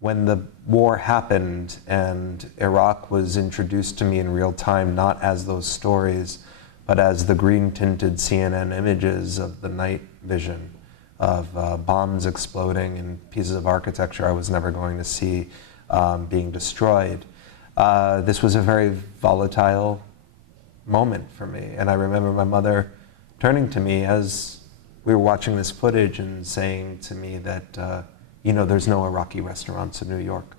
when the war happened and Iraq was introduced to me in real time, not as those stories, but as the green-tinted CNN images of the night vision of bombs exploding and pieces of architecture I was never going to see being destroyed. This was a very volatile moment for me. And I remember my mother turning to me as we were watching this footage and saying to me that, you know, there's no Iraqi restaurants in New York.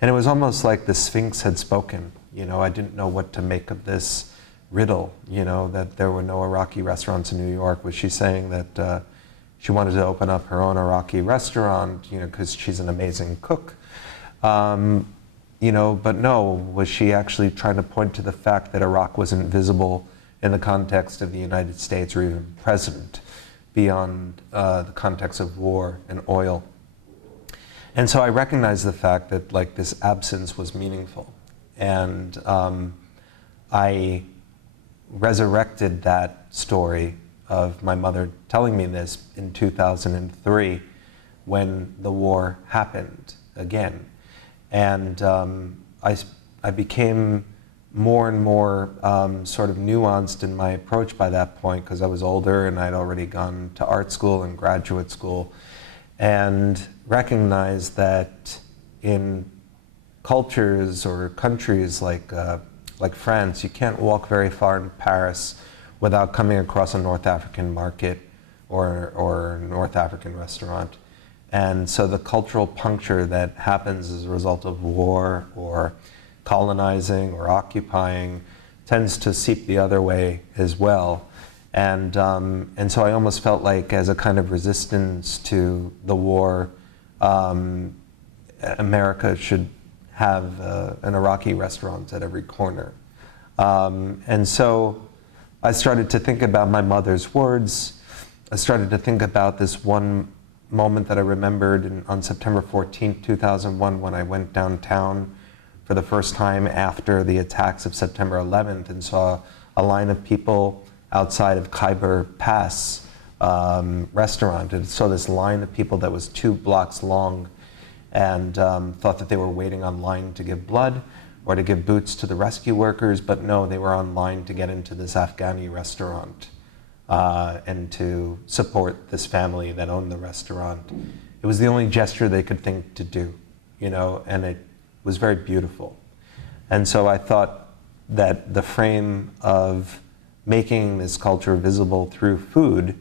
And it was almost like the Sphinx had spoken. You know, I didn't know what to make of this riddle, you know, that there were no Iraqi restaurants in New York. Was she saying that she wanted to open up her own Iraqi restaurant, you know, because she's an amazing cook? You know, but no, was she actually trying to point to the fact that Iraq wasn't visible in the context of the United States or even president beyond the context of war and oil? And so I recognized the fact that like this absence was meaningful. And I resurrected that story of my mother telling me this in 2003 when the war happened again. And I became more and more sort of nuanced in my approach by that point because I was older and I'd already gone to art school and graduate school, and recognized that in cultures or countries like France, you can't walk very far in Paris without coming across a North African market or North African restaurant. And so the cultural puncture that happens as a result of war or colonizing or occupying tends to seep the other way as well. And so I almost felt like as a kind of resistance to the war, America should have an Iraqi restaurant at every corner. And so I started to think about my mother's words. I started to think about this one moment that I remembered on September 14th, 2001, when I went downtown for the first time after the attacks of September 11th and saw a line of people outside of Khyber Pass restaurant, and saw this line of people that was 2 blocks long, and thought that they were waiting online to give blood or to give boots to the rescue workers, but no, they were online to get into this Afghani restaurant and to support this family that owned the restaurant. It was the only gesture they could think to do, you know, and it was very beautiful. And so I thought that the frame of making this culture visible through food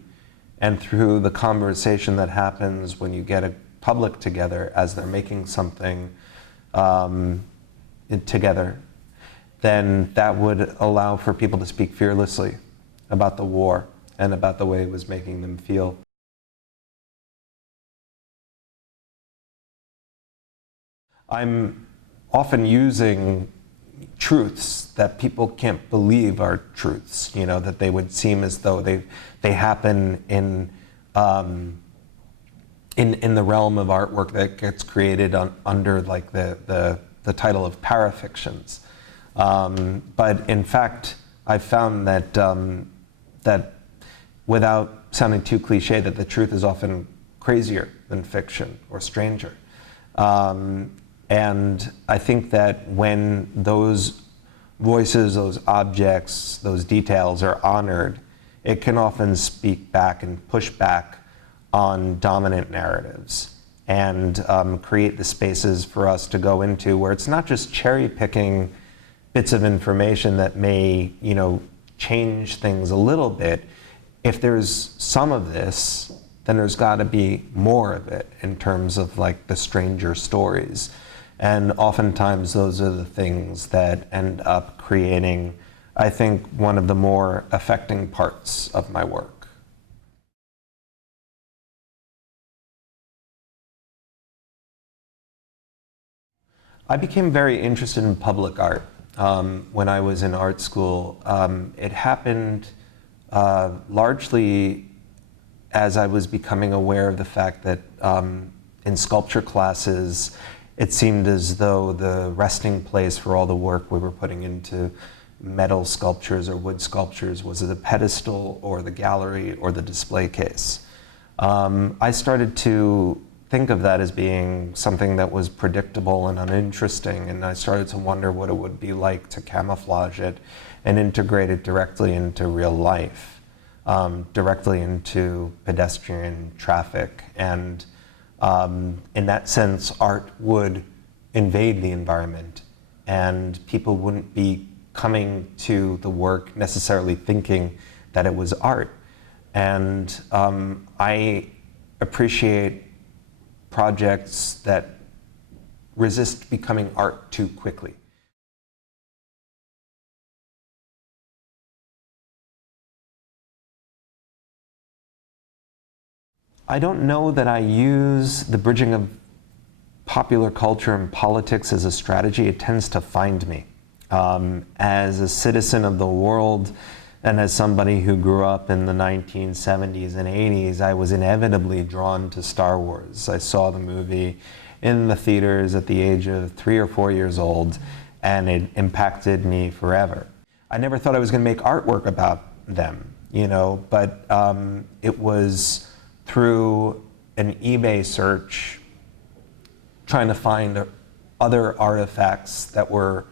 and through the conversation that happens when you get a public together as they're making something together, then that would allow for people to speak fearlessly about the war and about the way it was making them feel. I'm often using truths that people can't believe are truths, you know, that they would seem as though they happen in the realm of artwork that gets created under like the title of parafictions. But in fact, I've found that that without sounding too cliche, that the truth is often crazier than fiction or stranger. And I think that when those voices, those objects, those details are honored, it can often speak back and push back on dominant narratives and create the spaces for us to go into where it's not just cherry picking bits of information that may, you know, change things a little bit. If there's some of this, then there's got to be more of it in terms of like the stranger stories. And oftentimes those are the things that end up creating, I think, one of the more affecting parts of my work. I became very interested in public art when I was in art school. It happened largely as I was becoming aware of the fact that in sculpture classes, it seemed as though the resting place for all the work we were putting into metal sculptures or wood sculptures was the pedestal or the gallery or the display case. I started to think of that as being something that was predictable and uninteresting, and I started to wonder what it would be like to camouflage it and integrate it directly into real life, directly into pedestrian traffic. And in that sense, art would invade the environment, and people wouldn't be coming to the work necessarily thinking that it was art. And I appreciate projects that resist becoming art too quickly. I don't know that I use the bridging of popular culture and politics as a strategy. It tends to find me. As a citizen of the world, and as somebody who grew up in the 1970s and 80s, I was inevitably drawn to Star Wars. I saw the movie in the theaters at the age of 3 or 4 years old, and it impacted me forever. I never thought I was going to make artwork about them, but it was through an eBay search trying to find other artifacts that were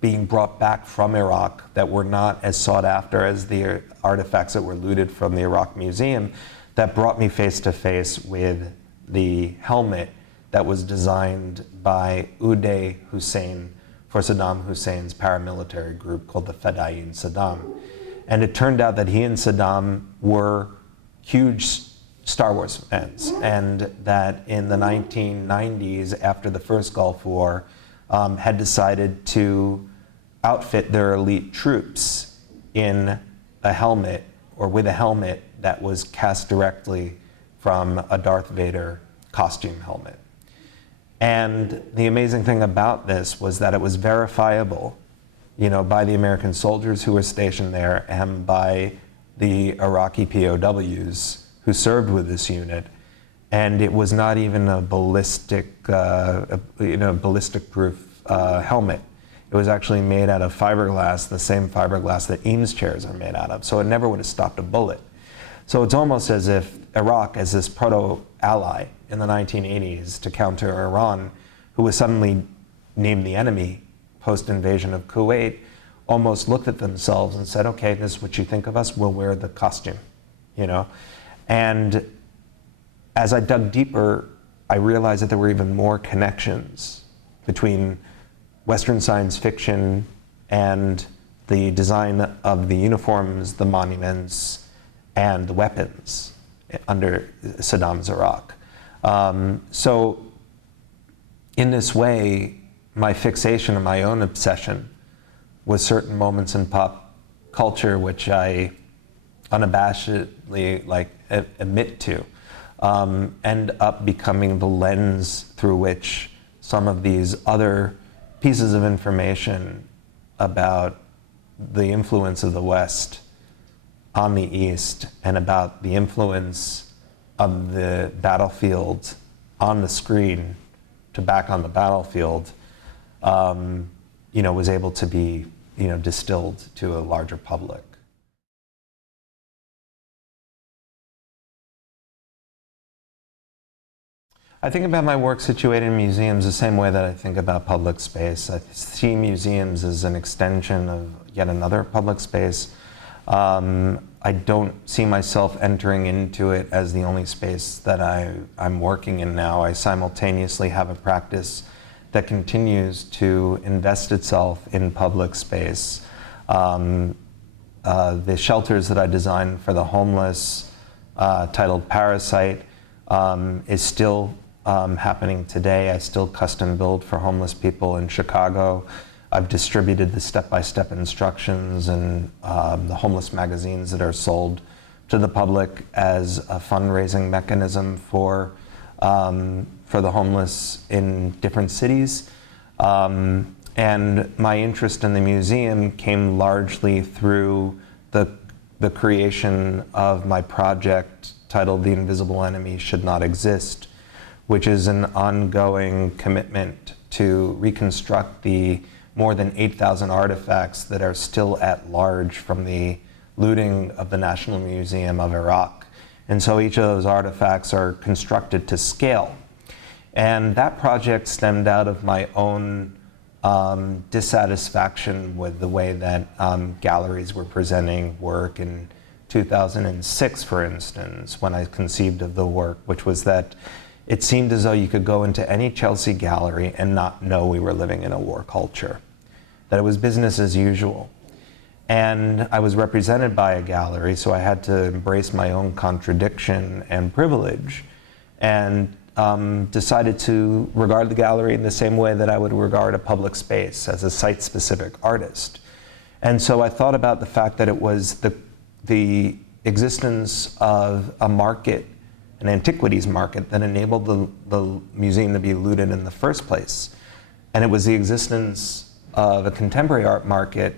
being brought back from Iraq that were not as sought after as the artifacts that were looted from the Iraq Museum, that brought me face to face with the helmet that was designed by Uday Hussein for Saddam Hussein's paramilitary group called the Fedayeen Saddam. And it turned out that he and Saddam were huge Star Wars fans, and that in the 1990s, after the first Gulf War, had decided to outfit their elite troops in a helmet, or with a helmet that was cast directly from a Darth Vader costume helmet. And the amazing thing about this was that it was verifiable, by the American soldiers who were stationed there and by the Iraqi POWs who served with this unit. And it was not even a ballistic proof helmet. It was actually made out of fiberglass, the same fiberglass that Eames chairs are made out of. So it never would have stopped a bullet. So it's almost as if Iraq, as this proto-ally in the 1980s to counter Iran, who was suddenly named the enemy post-invasion of Kuwait, almost looked at themselves and said, okay, this is what you think of us, we'll wear the costume, And as I dug deeper, I realized that there were even more connections between Western science fiction and the design of the uniforms, the monuments, and the weapons under Saddam's Iraq. So in this way, my fixation and my own obsession with certain moments in pop culture, which I unabashedly admit to, end up becoming the lens through which some of these other pieces of information about the influence of the West on the East and about the influence of the battlefield on the screen to back on the battlefield, was able to be, distilled to a larger public. I think about my work situated in museums the same way that I think about public space. I see museums as an extension of yet another public space. I don't see myself entering into it as the only space that I'm working in now. I simultaneously have a practice that continues to invest itself in public space. The shelters that I designed for the homeless, titled Parasite, is still happening today. I still custom build for homeless people in Chicago. I've distributed the step-by-step instructions and the homeless magazines that are sold to the public as a fundraising mechanism for the homeless in different cities. And my interest in the museum came largely through the creation of my project titled The Invisible Enemy Should Not Exist, which is an ongoing commitment to reconstruct the more than 8,000 artifacts that are still at large from the looting of the National Museum of Iraq And so each of those artifacts are constructed to scale. And that project stemmed out of my own dissatisfaction with the way that galleries were presenting work in 2006, for instance, when I conceived of the work, which was that it seemed as though you could go into any Chelsea gallery and not know we were living in a war culture, that it was business as usual. And I was represented by a gallery, so I had to embrace my own contradiction and privilege, and decided to regard the gallery in the same way that I would regard a public space, as a site-specific artist. And so I thought about the fact that it was the existence of a market, an antiquities market, that enabled the museum to be looted in the first place. And it was the existence of a contemporary art market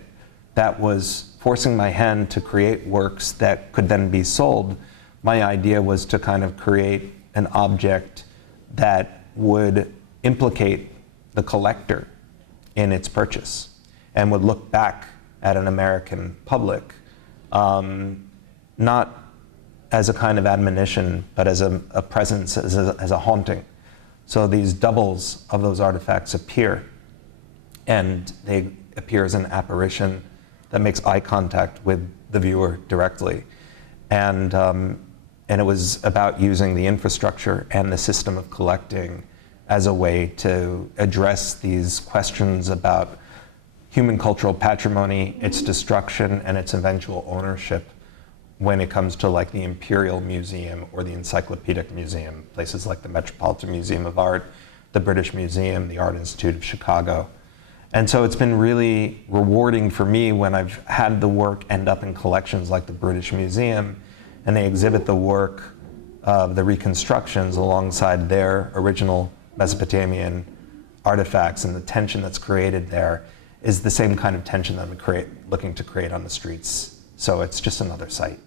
that was forcing my hand to create works that could then be sold. My idea was to kind of create an object that would implicate the collector in its purchase and would look back at an American public, not as a kind of admonition, but as a presence, as a haunting. So these doubles of those artifacts appear, and they appear as an apparition that makes eye contact with the viewer directly. And it was about using the infrastructure and the system of collecting as a way to address these questions about human cultural patrimony, its destruction, and its eventual ownership when it comes to like the Imperial Museum or the Encyclopedic Museum, places like the Metropolitan Museum of Art, the British Museum, the Art Institute of Chicago. And so it's been really rewarding for me when I've had the work end up in collections like the British Museum, and they exhibit the work of the reconstructions alongside their original Mesopotamian artifacts, and the tension that's created there is the same kind of tension that I'm looking to create on the streets. So it's just another site.